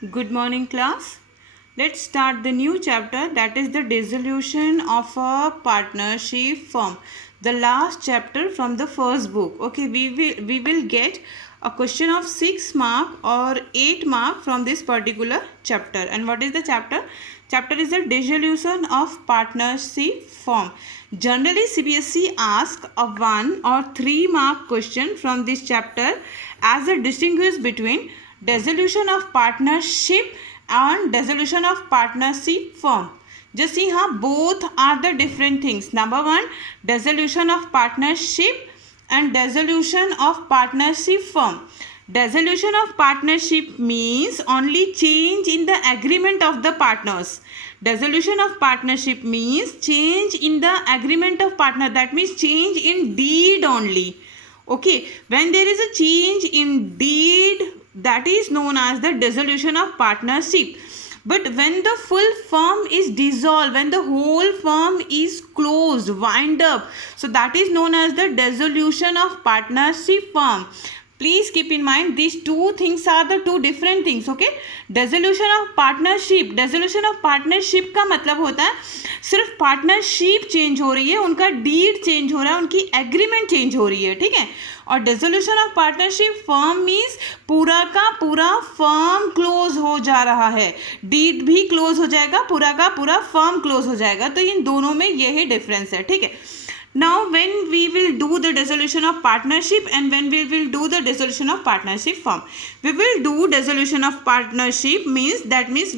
Good morning, class. Let's start the new chapter, that is the dissolution of a partnership firm. The last chapter from the first book. Okay, we will get a question of 6 mark or 8 mark from this particular chapter. And what is the chapter? Chapter is the dissolution of partnership firm. Generally, CBSE asks a 1 or 3 mark question from this chapter as a distinguish between dissolution of partnership and dissolution of partnership firm. Just see how both are the different things. Number one, dissolution of partnership and dissolution of partnership firm. Dissolution of partnership means only change in the agreement of the partners. Dissolution of partnership means change in the agreement of partner. That means change in deed only. Okay, when there is a change in deed, that is known as the dissolution of partnership. But when the full firm is dissolved, when the whole firm is closed, wind up, so that is known as the dissolution of partnership firm. Please keep in mind these two things are the two different things. Okay, dissolution of partnership का मतलब होता है सिर्फ partnership change हो रही है, उनका deed change हो रहा है, उनकी एग्रीमेंट चेंज हो रही है. ठीक है. और dissolution of partnership firm means पूरा का पूरा फर्म क्लोज हो जा रहा है, डीड भी क्लोज हो जाएगा, पूरा का पूरा फर्म क्लोज हो जाएगा. तो इन दोनों में यही डिफरेंस है. ठीक है. Now when we will do the dissolution of partnership and when we will do the dissolution of partnership firm, we will do dissolution of partnership means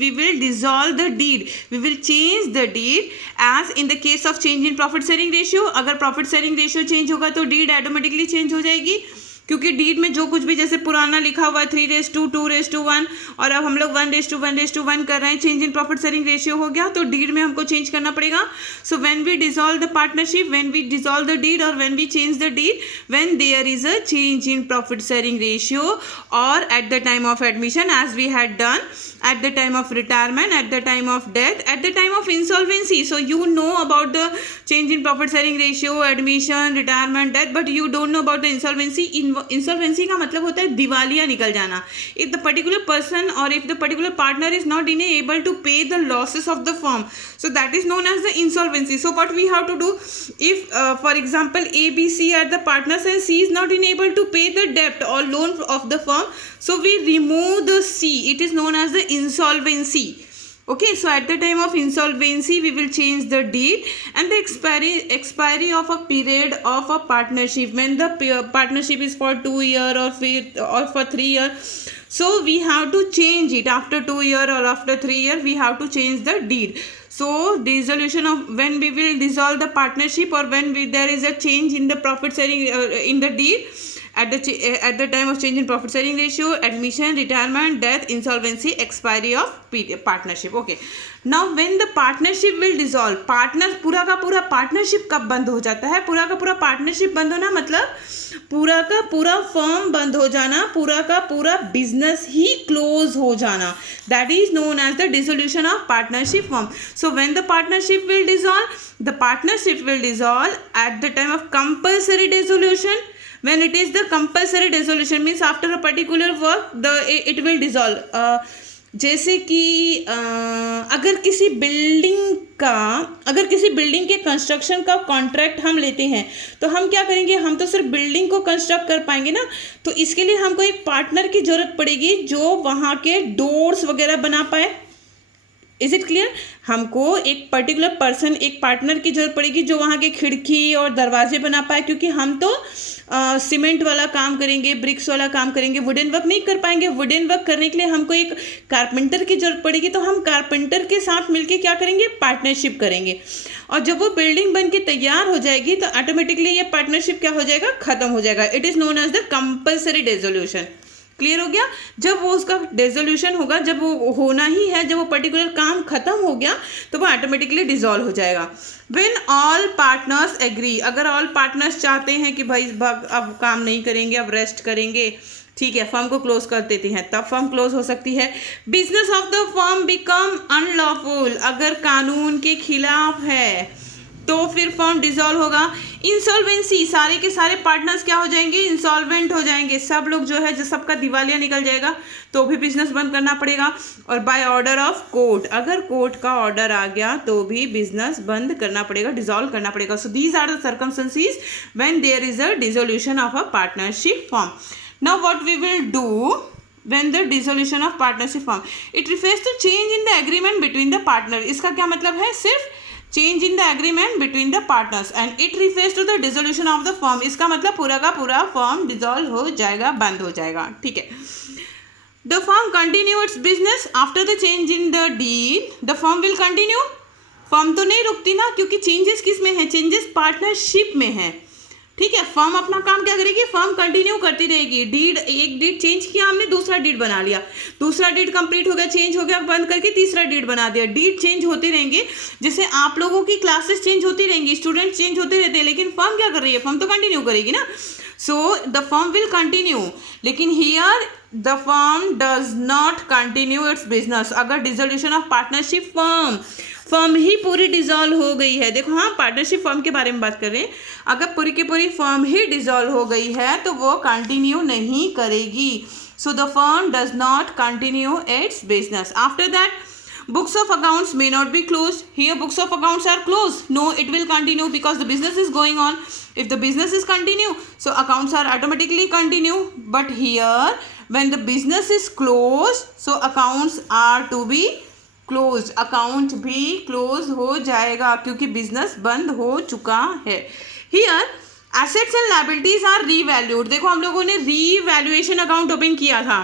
we will dissolve the deed, we will change the deed. As in the case of change in profit sharing ratio, अगर profit sharing ratio change होगा तो deed automatically change हो जाएगी, क्योंकि deed में जो कुछ भी जैसे पुराना लिखा हुआ है 3:2:1 और अब हम लोग 1:1:1 कर रहे हैं, change in profit sharing ratio हो गया तो डीड में हमको चेंज करना पड़ेगा. So when we dissolve the partnership, when we dissolve the deed और when we change the deed, when there is a change in profit sharing ratio और at the time of admission as we had done, at the time of retirement, at the time of death, at the time of insolvency. So you know about the change in profit sharing ratio, admission, retirement, death, but you don't know about the insolvency. Insolvency का मतलब होता है दिवालिया निकल जाना. If the particular person or if the particular partner is not able to pay the losses of the firm, so that is known as the insolvency. So what we have to do, if for example A, B, C are the partners and C is not able to pay the debt or loan of the firm, so we remove the C. It is known as the insolvency. Okay, so at the time of insolvency we will change the deed and the expiry of a period of a partnership, when the partnership is for 2 years or for 3 years, so we have to change it after 2 years or after 3 years, we have to change the deed. So dissolution of, when we will dissolve the partnership or when there is a change in the profit sharing in the deed, at the time of change in profit sharing ratio, admission, retirement, death, insolvency, expiry of partnership. Okay, now when the partnership will dissolve, partner पूरा का पूरा partnership कब बंद हो जाता है? पूरा का पूरा पार्टनरशिप बंद होना मतलब पूरा का पूरा फर्म बंद हो जाना, पूरा का पूरा बिजनेस ही क्लोज हो जाना. That is known as the dissolution of partnership firm. So when the partnership will dissolve, the partnership will dissolve at the time of compulsory dissolution. When it is the compulsory dissolution means after a particular work it will dissolve. जैसे कि अगर किसी building के construction का contract हम लेते हैं तो हम क्या करेंगे, हम तो सिर्फ बिल्डिंग को कंस्ट्रक्ट कर पाएंगे ना, तो इसके लिए हमको एक पार्टनर की जरूरत पड़ेगी जो वहाँ के डोर्स वगैरह बना पाए. Is it clear? हमको एक पर्टिकुलर पर्सन, एक पार्टनर की जरूरत पड़ेगी जो वहाँ के खिड़की और दरवाजे बना पाए, क्योंकि हम तो सीमेंट वाला काम करेंगे, ब्रिक्स वाला काम करेंगे, वुडन वर्क नहीं कर पाएंगे. वुडन वर्क करने के लिए हमको एक कारपेंटर की जरूरत पड़ेगी, तो हम कारपेंटर के साथ मिलके क्या करेंगे, पार्टनरशिप करेंगे. और जब वो बिल्डिंग बन के तैयार हो जाएगी तो ऑटोमेटिकली ये पार्टनरशिप क्या हो जाएगा, खत्म हो जाएगा. It is known as the compulsory dissolution. Clear हो गया? जब वो उसका डिसोल्यूशन होगा, जब वो होना ही है, जब वो पर्टिकुलर काम खत्म हो गया तो वो ऑटोमेटिकली डिसॉल्व हो जाएगा. व्हेन ऑल पार्टनर्स एग्री, अगर ऑल पार्टनर्स चाहते हैं कि भाई अब काम नहीं करेंगे, अब रेस्ट करेंगे, ठीक है, फर्म को क्लोज कर देते हैं, तब फर्म क्लोज हो सकती है. Business of the firm become unlawful, अगर कानून के खिलाफ है तो फिर फर्म डिसॉल्व होगा। इंसॉल्वेंसी, सारे के सारे पार्टनर्स क्या हो जाएंगे, इंसॉल्वेंट हो जाएंगे, सब लोग जो है, जो सबका दिवालिया निकल जाएगा, तो भी बिजनेस बंद करना पड़ेगा। और बाय ऑर्डर ऑफ कोर्ट, अगर कोर्ट का ऑर्डर आ गया तो भी बिजनेस बंद करना पड़ेगा, डिसॉल्व करना पड़ेगा। So these are the circumstances when there is a dissolution of a partnership firm. Now what we will do when the dissolution of partnership firm, it refers to change in the agreement between the partner। इसका क्या मतलब है, सिर्फ change in the agreement between the partners, and it refers to the dissolution of the firm। इसका मतलब पूरा का पूरा फर्म डिसॉल्व हो जाएगा, बंद हो जाएगा, ठीक है। The firm continue its business after the change in the deed, the firm will continue। Firm तो नहीं रुकती ना, क्योंकि चेंजेस किस में है, चेंजेस पार्टनरशिप में है, ठीक है। फर्म अपना काम क्या करेगी, फर्म कंटिन्यू करती रहेगी। डीड, एक डीड चेंज किया हमने, दूसरा डीड बना लिया, दूसरा डीड कंप्लीट हो गया, चेंज हो गया, बंद करके तीसरा डीड बना दिया। डीड चेंज होते रहेंगे, जैसे आप लोगों की क्लासेस चेंज होती रहेंगी, स्टूडेंट चेंज होते रहते हैं, लेकिन फर्म क्या कर रही है, फर्म तो कंटिन्यू करेगी ना। So the firm will continue, लेकिन here the firm does not continue its business. अगर डिसोल्यूशन ऑफ पार्टनरशिप फर्म ही पूरी डिसॉल्व हो गई है, देखो, हाँ, पार्टनरशिप फर्म के बारे में बात कर रहे हैं, अगर पूरी की पूरी फर्म ही डिसॉल्व हो गई है तो वो कंटिन्यू नहीं करेगी। सो the firm does not continue its business. After that books of accounts may not be closed, here books of accounts are closed, no, it will continue because the business is going on। if the business is continue, so accounts are automatically continue, but here when the business is closed, so accounts are to be closed, account भी close हो जाएगा क्योंकि business बंद हो चुका है। Here assets and liabilities are revalued. देखो, हम लोगों ने रीवैल्यूएशन अकाउंट ओपन किया था,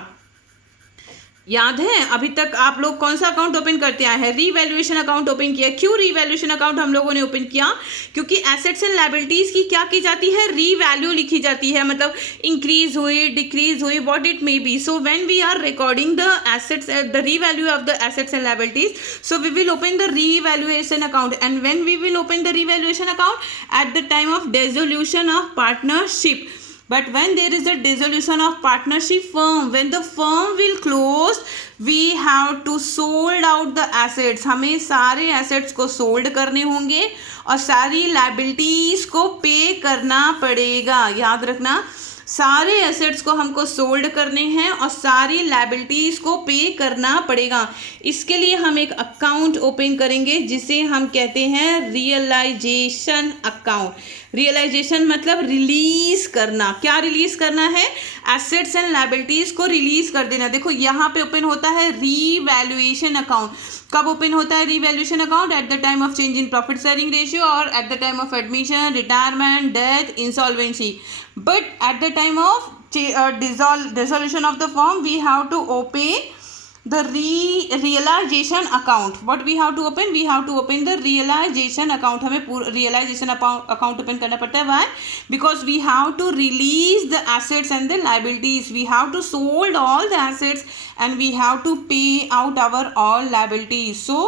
याद है? अभी तक आप लोग कौन सा अकाउंट ओपन करते आए हैं, रीवैल्यूएशन अकाउंट ओपन किया। क्यों रीवैल्यूएशन अकाउंट हम लोगों ने ओपन किया, क्योंकि एसेट्स एंड लायबिलिटीज की क्या की जाती है, रीवैल्यू लिखी जाती है, मतलब इंक्रीज हुई, डिक्रीज हुई, what it may be. So when we are recording the assets, the revalue of the assets and liabilities, so we will open the revaluation account, and when we will open the revaluation account at the time of dissolution of partnership. But when there is a dissolution of partnership firm, when the firm will close, we have to sold out the assets। हमें सारे assets को sold करने होंगे और सारी liabilities को pay करना पड़ेगा। याद रखना, सारे एसेट्स को हमको सोल्ड करने हैं और सारी लायबिलिटीज़ को पे करना पड़ेगा। इसके लिए हम एक अकाउंट ओपन करेंगे जिसे हम कहते हैं रियलाइजेशन अकाउंट। रियलाइजेशन मतलब रिलीज करना। क्या रिलीज करना है, एसेट्स एंड लायबिलिटीज़ को रिलीज कर देना। देखो, यहाँ पे ओपन होता है रीवैल्यूएशन अकाउंट। कब ओपन होता है revaluation account, at the time of change in profit sharing ratio और at the time of admission, retirement, death, insolvency. But at the time of dissolution of the firm, we have to open the realization account. What we have to open, we have to open the realization account। हमें realization account open करना पड़ता है। Why? Because we have to release the assets and the liabilities। We have to sold all the assets and we have to pay out our all liabilities। So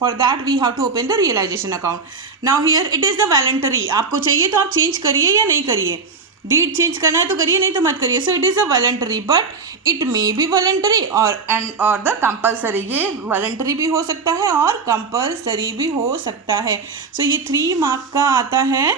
for that we have to open the realization account। Now here it is the voluntary। आपको चाहिए तो आप change करिए या नहीं करिए, deed change करना है तो करिए, नहीं तो मत करिए। So it is a voluntary, but it may B voluntary और द कंपल्सरी। ये वॉलंटरी भी हो सकता है और कंपल्सरी भी हो सकता है। सो ये 3 मार्क का आता है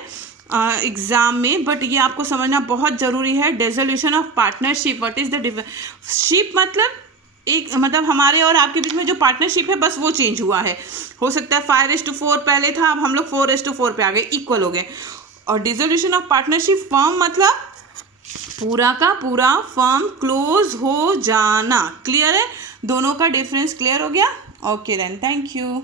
एग्ज़ाम में, बट ये आपको समझना बहुत ज़रूरी है। Dissolution of partnership, what is the ship, मतलब एक, मतलब हमारे और आपके बीच में जो पार्टनरशिप है बस वो चेंज हुआ है। हो सकता है 5:4 पहले था, अब हम लोग 4:4 पे आ गए, इक्वल हो गए। और डिसोल्यूशन ऑफ पार्टनरशिप फर्म मतलब पूरा का पूरा फर्म क्लोज हो जाना। क्लियर है? दोनों का डिफरेंस क्लियर हो गया? Okay then, thank you.